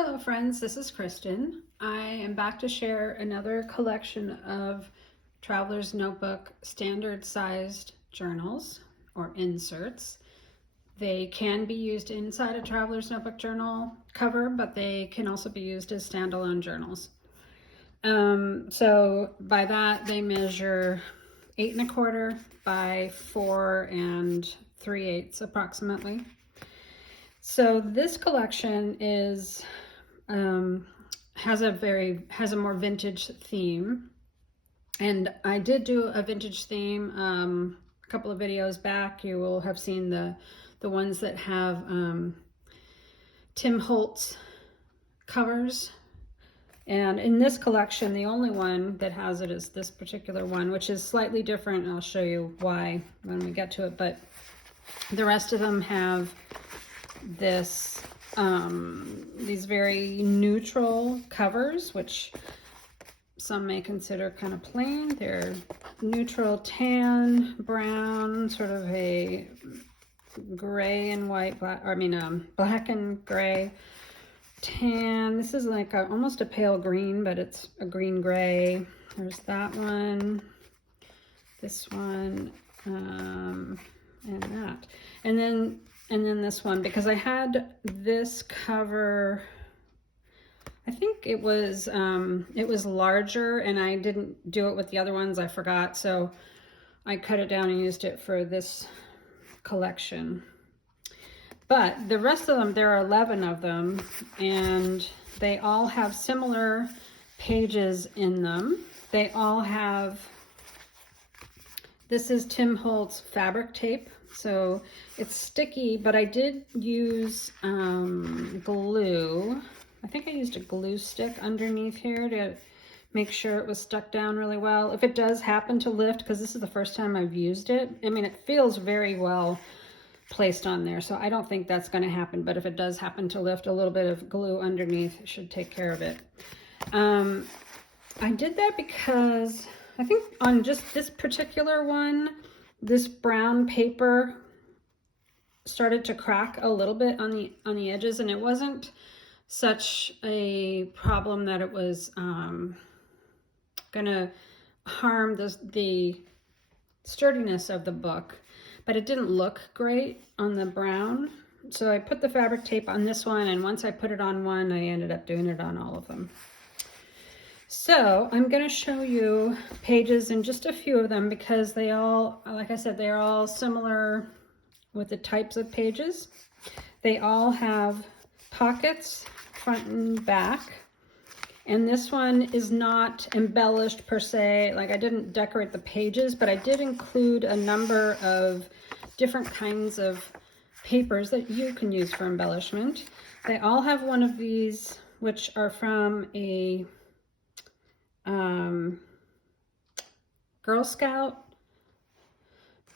Hello friends, this is Kristen. I am back to share another collection of Traveler's Notebook standard sized journals or inserts. They can be used inside a Traveler's Notebook journal cover, but they can also be used as standalone journals. So by that they measure 8 1/4 by 4 3/8 approximately. So this collection is has a more vintage theme, and I did do a vintage theme a couple of videos back. You will have seen the ones that have Tim Holtz covers, and in this collection the only one that has it is this particular one, which is slightly different, and I'll show you why when we get to it. But the rest of them have this these very neutral covers, which some may consider kind of plain. They're neutral tan, brown, sort of a gray and white, black and gray, tan. This is like almost a pale green, but it's a green gray. There's that one, this one, and that, and then this one, because I had this cover, I think it was larger, and I didn't do it with the other ones. I forgot, so I cut it down and used it for this collection. But the rest of them, there are 11 of them, and they all have similar pages in them. They all have, this is Tim Holtz fabric tape. So it's sticky, but I did use glue. I think I used a glue stick underneath here to make sure it was stuck down really well. If it does happen to lift, because this is the first time I've used it, I mean, it feels very well placed on there, so I don't think that's going to happen. But if it does happen to lift, a little bit of glue underneath should take care of it. I did that because I think on just this particular one, this brown paper started to crack a little bit on the edges, and it wasn't such a problem that it was gonna harm the sturdiness of the book, but it didn't look great on the brown. So I put the fabric tape on this one, and once I put it on one, I ended up doing it on all of them. So I'm going to show you pages in just a few of them, because they all, like I said, they are all similar with the types of pages. They all have pockets front and back, and this one is not embellished per se. Like, I didn't decorate the pages, but I did include a number of different kinds of papers that you can use for embellishment. They all have one of these, which are from a Girl Scout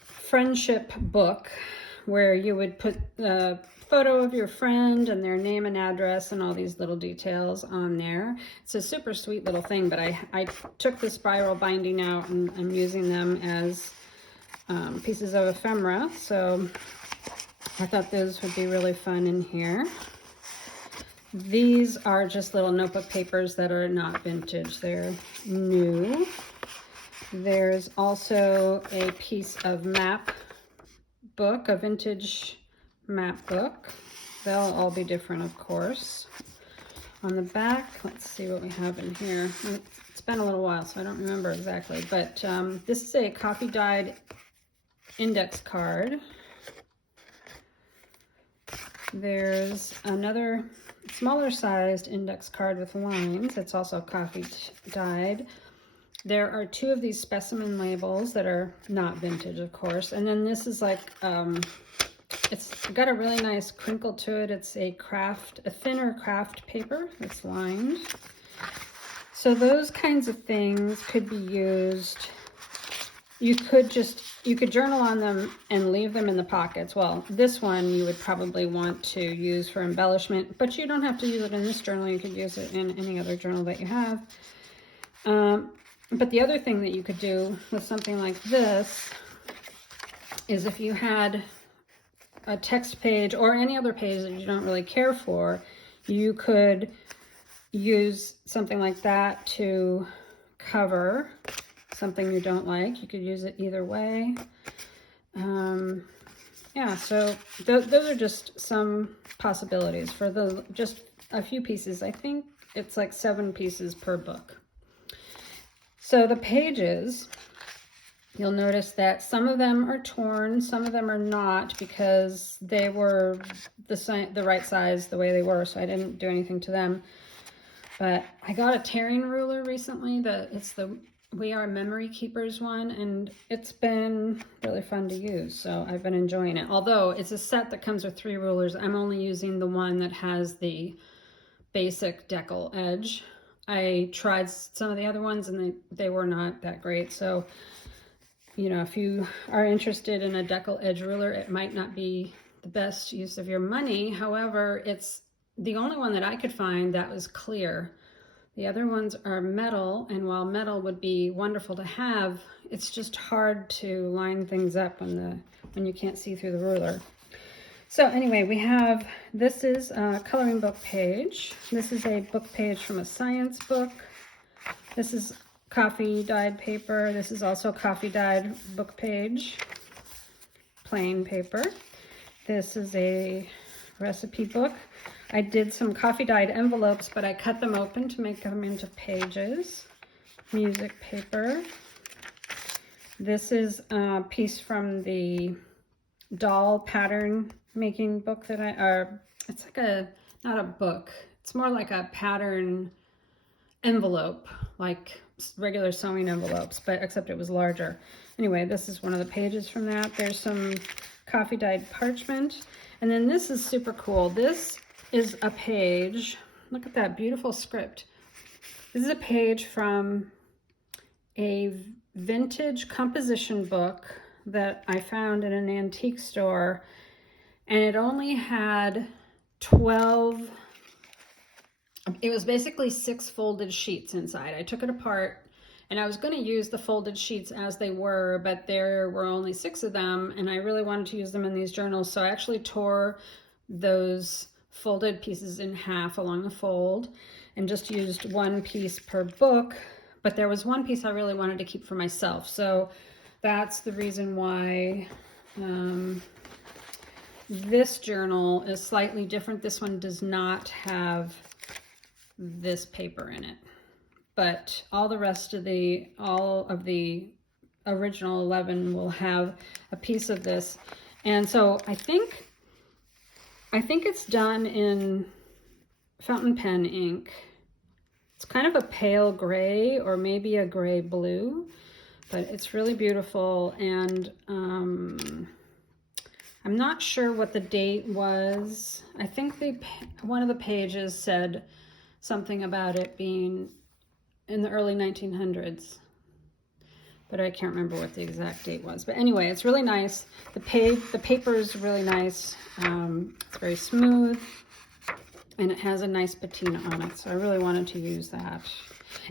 friendship book, where you would put a photo of your friend and their name and address and all these little details on there. It's a super sweet little thing, but I took the spiral binding out, and I'm using them as pieces of ephemera, so I thought those would be really fun in here. These are just little notebook papers that are not vintage, they're new. There's also a piece of map book, a vintage map book. They'll all be different, of course. On the back, let's see what we have in here. It's been a little while, so I don't remember exactly, but this is a coffee dyed index card. There's another smaller sized index card with lines. It's also coffee dyed. There are 2 of these specimen labels that are not vintage, of course. And then this is like, it's got a really nice crinkle to it. It's a thinner craft paper that's lined. So those kinds of things could be used. You could journal on them and leave them in the pockets. Well, this one you would probably want to use for embellishment, but you don't have to use it in this journal. You could use it in any other journal that you have. But the other thing that you could do with something like this is, if you had a text page or any other page that you don't really care for, You could use something like that to cover something you don't like. You could use it either way. Yeah, so those are just some possibilities for just a few pieces. I think it's like 7 pieces per book. So the pages, you'll notice that some of them are torn, some of them are not, because they were the right size the way they were, so I didn't do anything to them. But I got a tearing ruler recently. It's the We Are Memory Keepers one, and it's been really fun to use, so I've been enjoying it. Although it's a set that comes with 3 rulers, I'm only using the one that has the basic decal edge. I tried some of the other ones and they were not that great. So, you know, if you are interested in a decal edge ruler, it might not be the best use of your money. However, it's the only one that I could find that was clear. The other ones are metal, and while metal would be wonderful to have, it's just hard to line things up when you can't see through the ruler. So anyway, this is a coloring book page. This is a book page from a science book. This is coffee dyed paper. This is also coffee dyed book page, plain paper. This is a recipe book. I did some coffee dyed envelopes, but I cut them open to make them into pages. Music paper. This is a piece from the doll pattern making book that it's like not a book, it's more like a pattern envelope, like regular sewing envelopes, but except it was larger. Anyway, this is one of the pages from that. There's some coffee dyed parchment, and then this is super cool. This is a page, look at that beautiful script. This is a page from a vintage composition book that I found in an antique store, and it only had 12, it was basically 6 folded sheets inside. I took it apart, and I was going to use the folded sheets as they were, but there were only 6 of them, and I really wanted to use them in these journals, so I actually tore those folded pieces in half along the fold and just used 1 piece per book, but there was 1 piece I really wanted to keep for myself, so that's the reason why this journal is slightly different. This one does not have this paper in it, but all of the original 11 will have a piece of this. And so I think it's done in fountain pen ink. It's kind of a pale gray or maybe a gray blue, but it's really beautiful. And I'm not sure what the date was. I think one of the pages said something about it being in the early 1900s, but I can't remember what the exact date was. But anyway, it's really nice. The paper is really nice. It's very smooth, and it has a nice patina on it, so I really wanted to use that.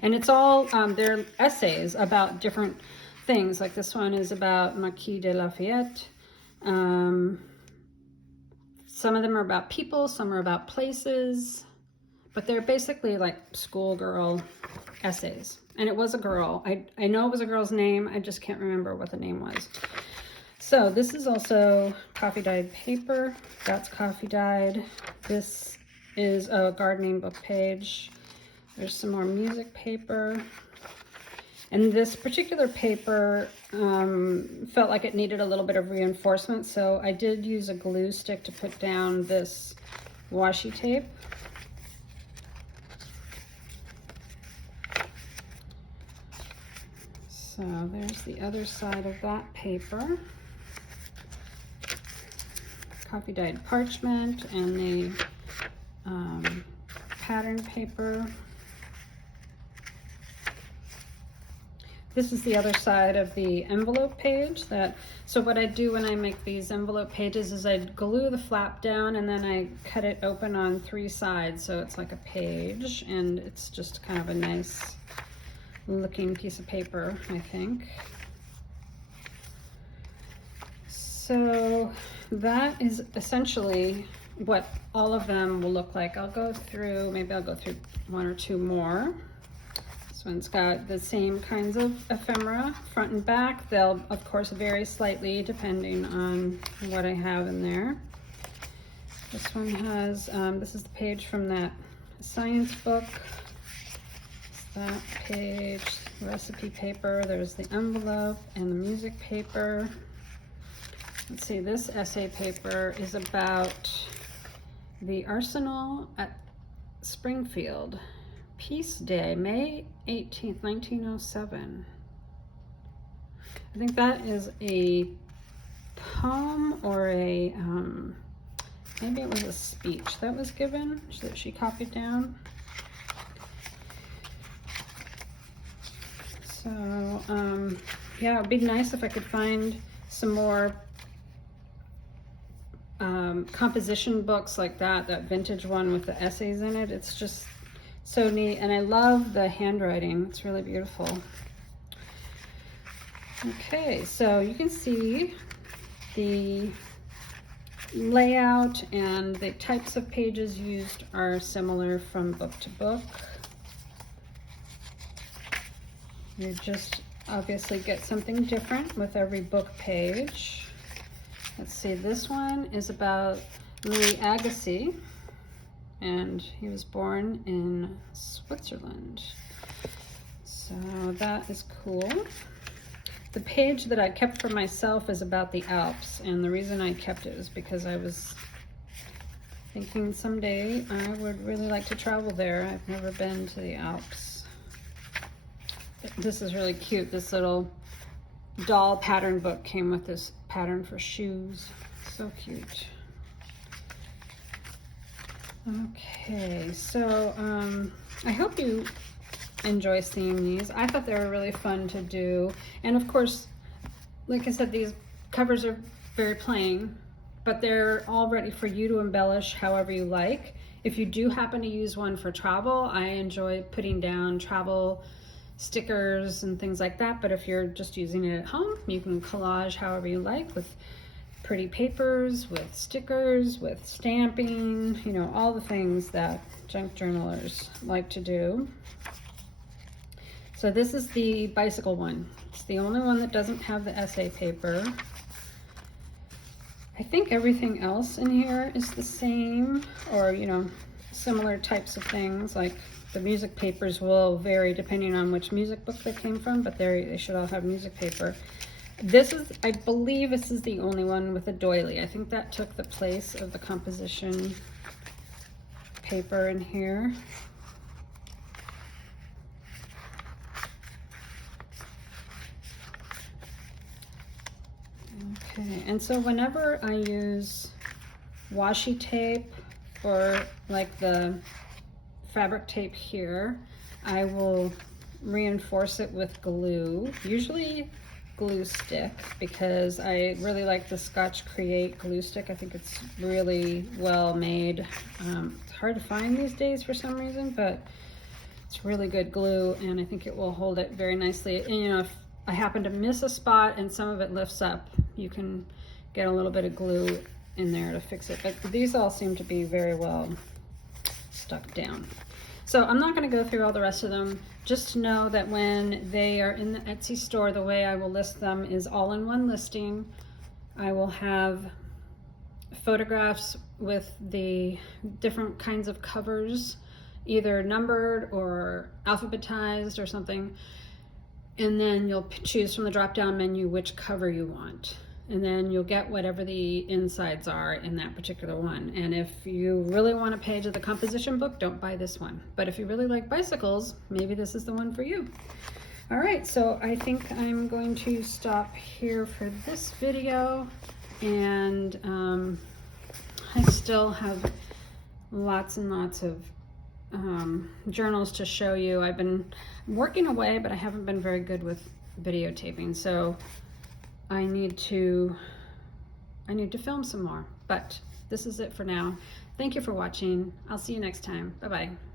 And it's all, they're essays about different things. Like this one is about Marquis de Lafayette. Some of them are about people, some are about places, but they're basically like schoolgirl essays. And it was a girl. I know it was a girl's name, I just can't remember what the name was. So this is also coffee dyed paper. That's coffee dyed. This is a gardening book page. There's some more music paper. And this particular paper felt like it needed a little bit of reinforcement, so I did use a glue stick to put down this washi tape. So there's the other side of that paper. Coffee dyed parchment and the pattern paper. This is the other side of the envelope page. So what I do when I make these envelope pages is I glue the flap down and then I cut it open on 3 sides, so it's like a page, and it's just kind of a nice looking piece of paper, I think. So that is essentially what all of them will look like. Maybe I'll go through one or two more. This one's got the same kinds of ephemera, front and back. They'll, of course, vary slightly depending on what I have in there. This one has, this is the page from that science book. That page, recipe paper, there's the envelope and the music paper. Let's see, this essay paper is about the arsenal at Springfield. Peace Day, May 18th, 1907. I think that is a poem or a, maybe it was a speech that was given that she copied down. So, yeah, it'd be nice if I could find some more composition books like that vintage one with the essays in it. It's just so neat, and I love the handwriting. It's really beautiful. Okay, so you can see the layout and the types of pages used are similar from book to book. You just obviously get something different with every book page. Let's see, this one is about Louis Agassiz, and he was born in Switzerland. So that is cool. The page that I kept for myself is about the Alps, and the reason I kept it is because I was thinking someday I would really like to travel there. I've never been to the Alps. This is really cute. This little doll pattern book came with this pattern for shoes. So cute. Okay, so I hope you enjoy seeing these. I thought they were really fun to do. And of course, like I said, these covers are very plain, but they're all ready for you to embellish however you like. If you do happen to use one for travel, I enjoy putting down travel stickers and things like that, but if you're just using it at home, you can collage however you like with pretty papers, with stickers, with stamping, you know, all the things that junk journalers like to do. So this is the bicycle one. It's the only one that doesn't have the essay paper. I think everything else in here is the same, or, you know, similar types of things. Like the music papers will vary depending on which music book they came from, but they should all have music paper. This is, I believe this is the only one with a doily. I think that took the place of the composition paper in here. Okay, and so whenever I use washi tape or like the fabric tape here, I will reinforce it with glue, usually glue stick, because I really like the Scotch Create glue stick. I think it's really well made. It's hard to find these days for some reason, but it's really good glue, and I think it will hold it very nicely. And you know, if I happen to miss a spot and some of it lifts up, you can get a little bit of glue in there to fix it. But these all seem to be very well stuck down. So I'm not going to go through all the rest of them. Just know that when they are in the Etsy store, the way I will list them is all in one listing. I will have photographs with the different kinds of covers, either numbered or alphabetized or something. And then you'll choose from the drop-down menu which cover you want. And then you'll get whatever the insides are in that particular one. And if you really want a page of the composition book, don't buy this one. But if you really like bicycles, maybe this is the one for you. All right, so I think I'm going to stop here for this video. And I still have lots and lots of journals to show you. I've been working away, but I haven't been very good with videotaping. So I need to film some more, but this is it for now. Thank you for watching. I'll see you next time. Bye-bye.